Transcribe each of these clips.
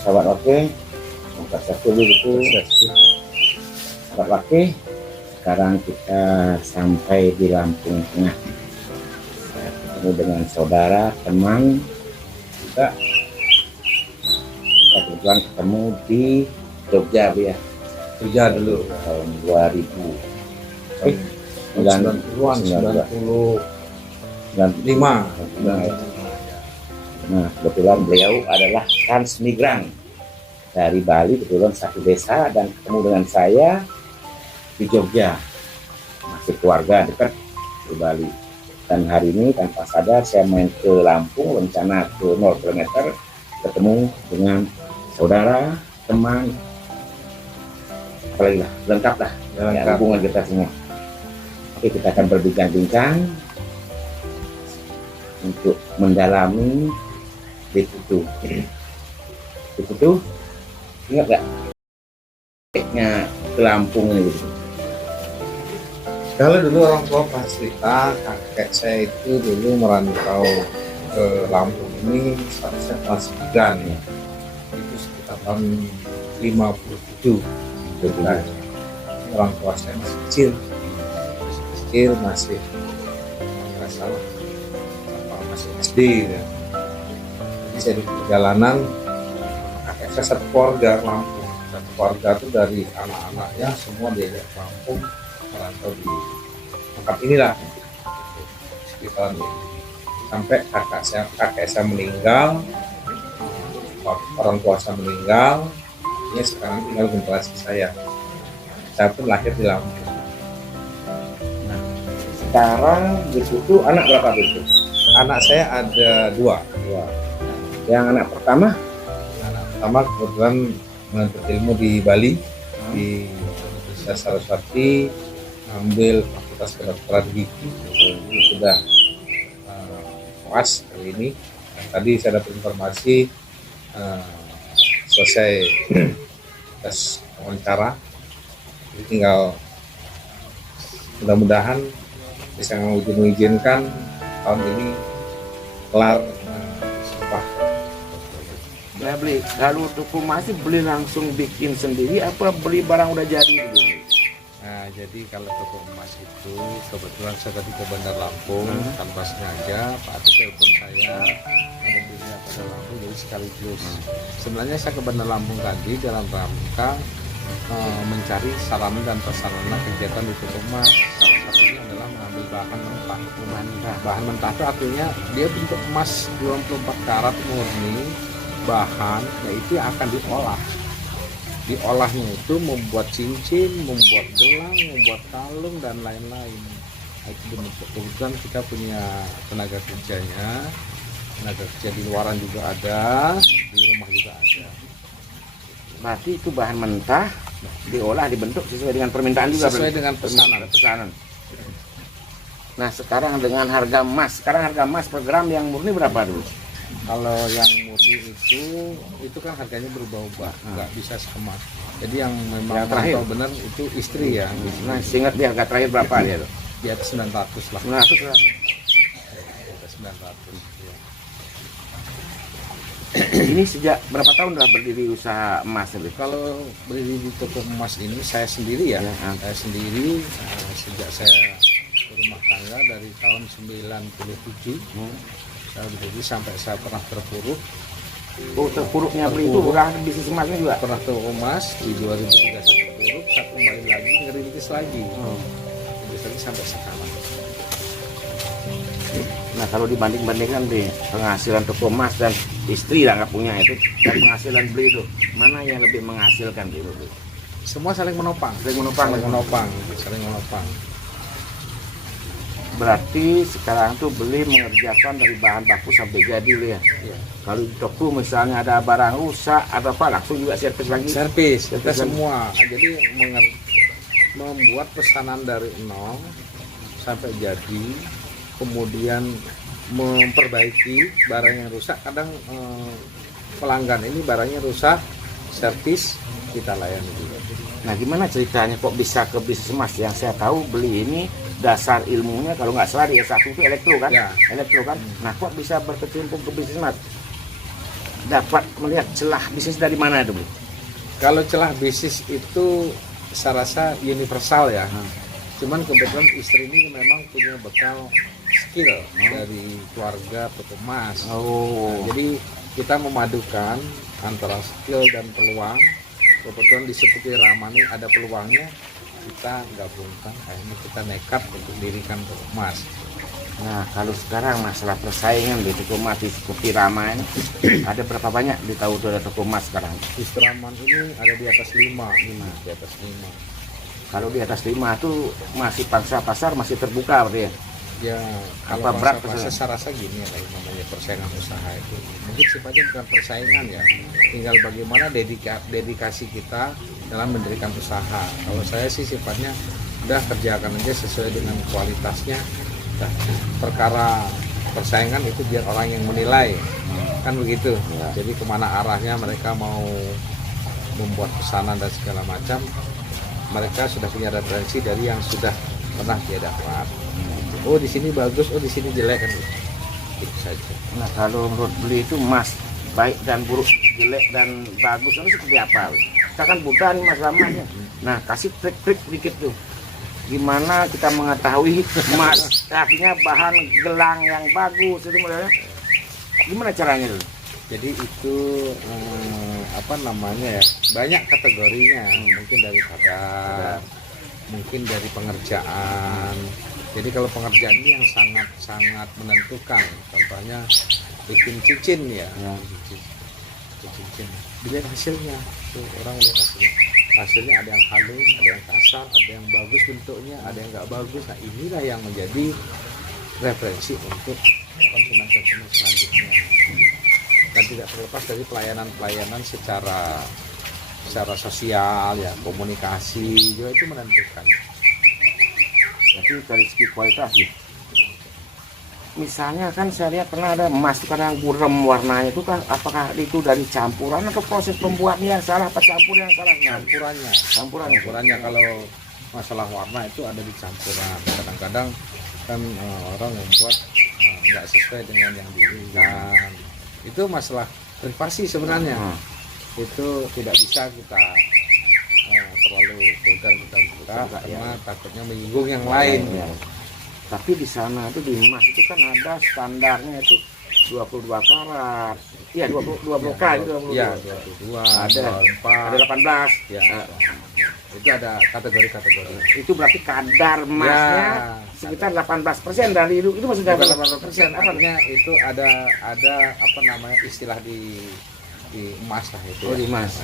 sahabat oke, satu gitu. Sahabat oke, sekarang kita sampai di Lampung Tengah. Saya ketemu dengan saudara, teman juga. Kita kebetulan ketemu di Jogja, ya. Jogja dulu tahun 2000. 95. Nah, kebetulan beliau adalah transmigran dari Bali, kebetulan satu desa, dan ketemu dengan saya di Jogja, masih keluarga dekat di Bali. Dan hari ini tanpa sadar saya main ke Lampung, rencana ke 0 km, ketemu dengan saudara, teman, apalagi lah, lengkap lah ya, hubungan kita semua. Oke, kita akan berbincang-bincang untuk mendalami Diputu. Diputu, ingat gak? Kayaknya ke Lampung ini gitu. Kalau dulu orang tua pas cerita, kakek saya itu dulu merantau ke Lampung ini saat saya kelas 3 nih. Itu sekitar tahun 57. Nah, orang tua saya masih kecil, masih nggak salah masih SD ya. Jadi saya di perjalanan, kakek saya satu keluarga Lampung. Satu keluarga itu dari anak-anaknya semua diajak ke Lampung, merantau di tempat inilah, sekitaran ini. Sampai kakek saya meninggal, orang tua saya meninggal, ini sekarang tinggal generasi saya. Saya pun lahir di Lampung. Nah, sekarang Diputu anak berapa itu? Anak saya ada dua. Yang anak pertama Kebetulan menuntut ilmu di Bali, di Universitas Saraswati, ambil Fakultas Kedokteran Gigi. Sudah puas kali ini. Tadi saya dapat informasi selesai tes wawancara, jadi tinggal mudah-mudahan bisa mengizinkan tahun ini kelar sumpah. Nah, beli kalau tuku masih beli langsung bikin sendiri apa beli barang udah jadi begini? Nah, jadi kalau toko emas itu kebetulan saya tadi ke Bandar Lampung tanpa sengaja Pak Ati telepon saya ada belinya pada Lampung, jadi sekaligus sebenarnya saya ke Bandar Lampung tadi dalam rangka mencari sarana dan prasarana kegiatan di toko emas. Salah satunya adalah mengambil bahan mentah. Bahan mentah itu artinya dia bentuk emas 24 karat murni, bahan yaitu yang akan diolah. Diolahnya itu membuat cincin, membuat gelang, membuat kalung, dan lain-lain. Itu bentuk. Kebetulan kita punya tenaga kerjanya, tenaga kerja di luaran juga ada, di rumah juga ada. Berarti itu bahan mentah diolah, dibentuk sesuai dengan permintaan juga. Sesuai dengan pesanan. Nah, sekarang dengan harga emas, per gram yang murni berapa dulu? Kalau yang murni itu kan harganya berubah-ubah, nggak bisa sama. Jadi yang memang yang terakhir benar itu istri ya. Nah, seingat di harga terakhir berapa dia tuh? Di atas 900 lah. 900 lah. Di atas 900. Ya. Ini sejak berapa tahun udah berdiri usaha emas itu? Kalau berdiri di toko emas ini saya sendiri ya. Saya sendiri sejak saya berumah tangga dari tahun 97. Saya berdiri sampai saya pernah terpuruk. Oh, terpuruknya beli itu udah bisnis emasnya juga? Pernah toko emas di 2003 saya terpuruk, saya kembali lagi ngerintis lagi. Jadi sampai sekarang. Nah, kalau dibanding-bandingkan di penghasilan toko emas dan istri lah nggak punya itu, dan penghasilan beli itu, mana yang lebih menghasilkan gitu? Semua saling menopang. Saling menopang. Berarti sekarang tuh beli mengerjakan dari bahan baku sampai jadi ya. Kalau di toko misalnya ada barang rusak atau apa, langsung juga servis lagi. Servis kita semua. Jadi membuat pesanan dari nol sampai jadi, kemudian memperbaiki barang yang rusak. Kadang pelanggan ini barangnya rusak, servis kita layani juga. Nah, gimana ceritanya kok bisa ke bisnis emas? Yang saya tahu beli ini dasar ilmunya kalau nggak salah di S1 itu elektro kan? Ya. Elektro kan? Nah, kok bisa berkecimpung ke bisnis emas? dapat melihat celah bisnis dari mana itu, Bu? Kalau celah bisnis itu saya rasa universal ya. Cuman kebetulan istri ini memang punya bekal skill dari keluarga toko emas. Nah, jadi kita memadukan antara skill dan peluang. Kebetulan di seperti Rama ini ada peluangnya, kita gabungkan, akhirnya kita nekat untuk dirikan toko emas. Nah, kalau sekarang masalah persaingan di toko emas di seperti Rama ini, ada berapa banyak di tahu tuh ada toko emas sekarang? Di Seraman ini ada di atas 5, di atas 5. Kalau di atas 5 tuh masih pangsa pasar masih terbuka berarti ya? Ya, Apa kalau berat masa saya rasa gini ya, namanya persaingan usaha itu mungkin sifatnya bukan persaingan ya, tinggal bagaimana dedikasi kita dalam mendirikan usaha. Kalau saya sih sifatnya udah kerjakan aja sesuai dengan kualitasnya. Nah, perkara persaingan itu biar orang yang menilai, kan begitu ya. Jadi kemana arahnya mereka mau membuat pesanan dan segala macam, mereka sudah punya referensi dari yang sudah pernah dia dapat. Oh di sini bagus, oh di sini jelek, kan gitu saja. Nah, kalau menurut beli itu emas baik dan buruk, jelek dan bagus itu seperti apa? Kita kan buta nih mas lamanya. Nah, kasih trik-trik dikit tuh. Gimana kita mengetahui emas akhirnya bahan gelang yang bagus itu modelnya? Gimana caranya tuh? Jadi itu apa namanya ya, banyak kategorinya, mungkin dari kadar, mungkin dari pengerjaan. Jadi kalau pengerjaan ini yang sangat menentukan, contohnya bikin cincin ya, cincin. Dilihat hasilnya, tuh orang lihat hasilnya ada yang halus, ada yang kasar, ada yang bagus bentuknya, ada yang nggak bagus. Nah inilah yang menjadi referensi untuk konsumen selanjutnya. Dan tidak terlepas dari pelayanan secara sosial ya, komunikasi juga itu menentukan. Tapi dari segi kualitas sih, misalnya kan saya lihat pernah ada emas itu kadang burem warnanya itu kan, apakah itu dari campuran atau proses pembuatnya yang salah, apa campur yang salah? Campurannya kalau masalah warna itu ada di campuran. Kadang-kadang kan orang membuat nggak sesuai dengan yang diinginkan. Itu masalah privasi sebenarnya. Itu tidak bisa kita terlalu vulgar kita buka karena takutnya menyinggung yang lain. Tapi di sana itu di emas itu kan ada standarnya itu 22 karat. Iya, 22 karat itu. Iya, 22. Ada 18. Ya. Itu ada kategori-kategori. Itu berarti kadar emasnya sekitar 18% dari itu maksudnya 18%. Artinya itu ada apa namanya istilah di emas lah itu. Oh, di emas.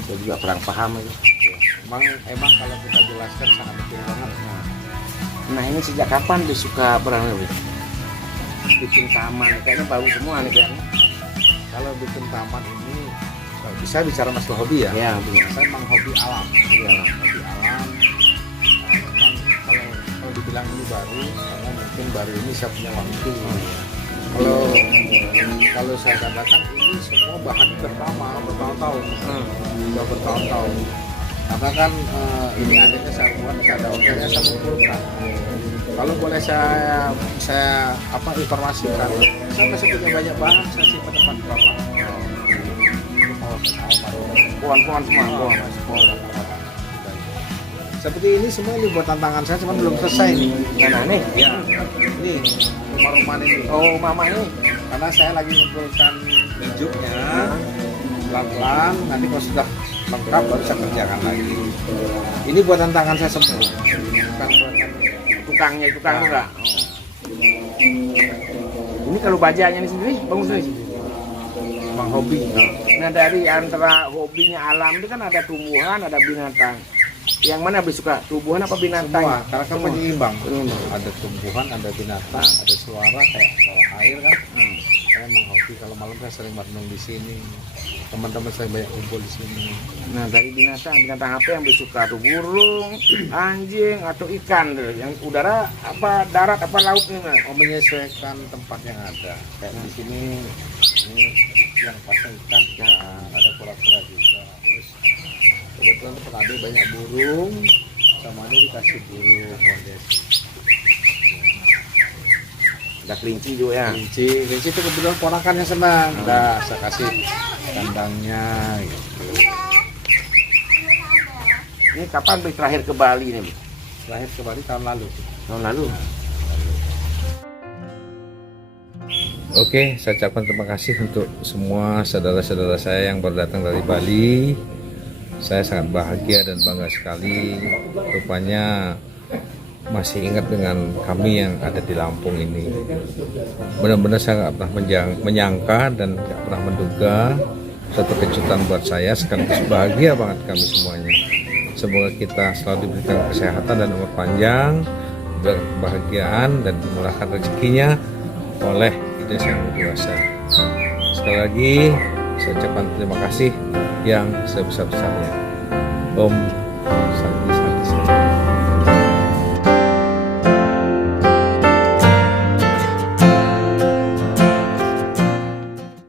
Saya juga kurang paham itu. Emang kalau kita jelaskan sangat detail banget. Nah ini sejak kapan tuh suka bikin taman? Kayaknya baru semua nih kayaknya. Kalau bikin taman ini bisa bicara masalah hobi ya. Iya, saya memang hobi alam. Hobi alam. Memang kalau dibilang ini baru, karena mungkin baru ini saya punya waktu. Kalau saya katakan ini semua bahan bertahun-tahun. Sudah bertahun-tahun. Karena kan ini adanya saya buat, ada ordernya saya kumpulkan. Kalau boleh saya informasikan, saya masih punya banyak bahan, saya simpan depan bapak. Pohon-pohon semua. Seperti ini semua ini buat tantangan saya, cuma belum selesai nih. Nah nih, ya, ini rumah-rumah ini. Oh, mama ini. Karena saya lagi mengumpulkan hijaunya, pelan-pelan. Nanti kalau sudah lengkap baru saya kerjakan lagi. Ini buat tantangan saya semua. Bukan buatan tukang enggak. Ini kalau bajanya ini sendiri bagus nih. Emang hobi. Nah dari antara hobinya alam itu kan ada tumbuhan, ada binatang. Yang mana lebih suka, tumbuhan apa binatang? Semua, karena kan penyeimbang. Ada tumbuhan, ada binatang, ada suara kayak air kan. Saya emang hobi, kalau malam saya sering merenung di sini. Teman-teman saya banyak kumpul di sini. Nah dari binatang apa yang lebih suka tuh? Burung, anjing atau ikan? Yang udara apa darat apa laut nih? Menyesuaikan tempat yang ada. Kayak di sini ini yang pasang ikan, ada kura-kura juga. Terus kebetulan tempat ada banyak burung, sama ini dikasih burung. Ada kelinci juga ya. Kelinci itu kebetulan ponakannya senang. Udah saya kasih kandangnya gitu. Ini kapan Bi terakhir ke Bali nih, Bi? Terakhir ke Bali tahun lalu. Tahun lalu. Oke, saya ucapkan terima kasih untuk semua saudara-saudara saya yang baru datang dari Bali. Saya sangat bahagia dan bangga sekali. Rupanya masih ingat dengan kami yang ada di Lampung ini. Benar-benar saya nggak pernah menyangka dan nggak pernah menduga. Satu kejutan buat saya, sekaligus bahagia banget kami semuanya. Semoga kita selalu diberikan kesehatan dan umur panjang, kebahagiaan dan dimurahkan rezekinya oleh Idris yang dewasa. Sekali lagi saya ucapkan terima kasih yang sebesar-besarnya. Om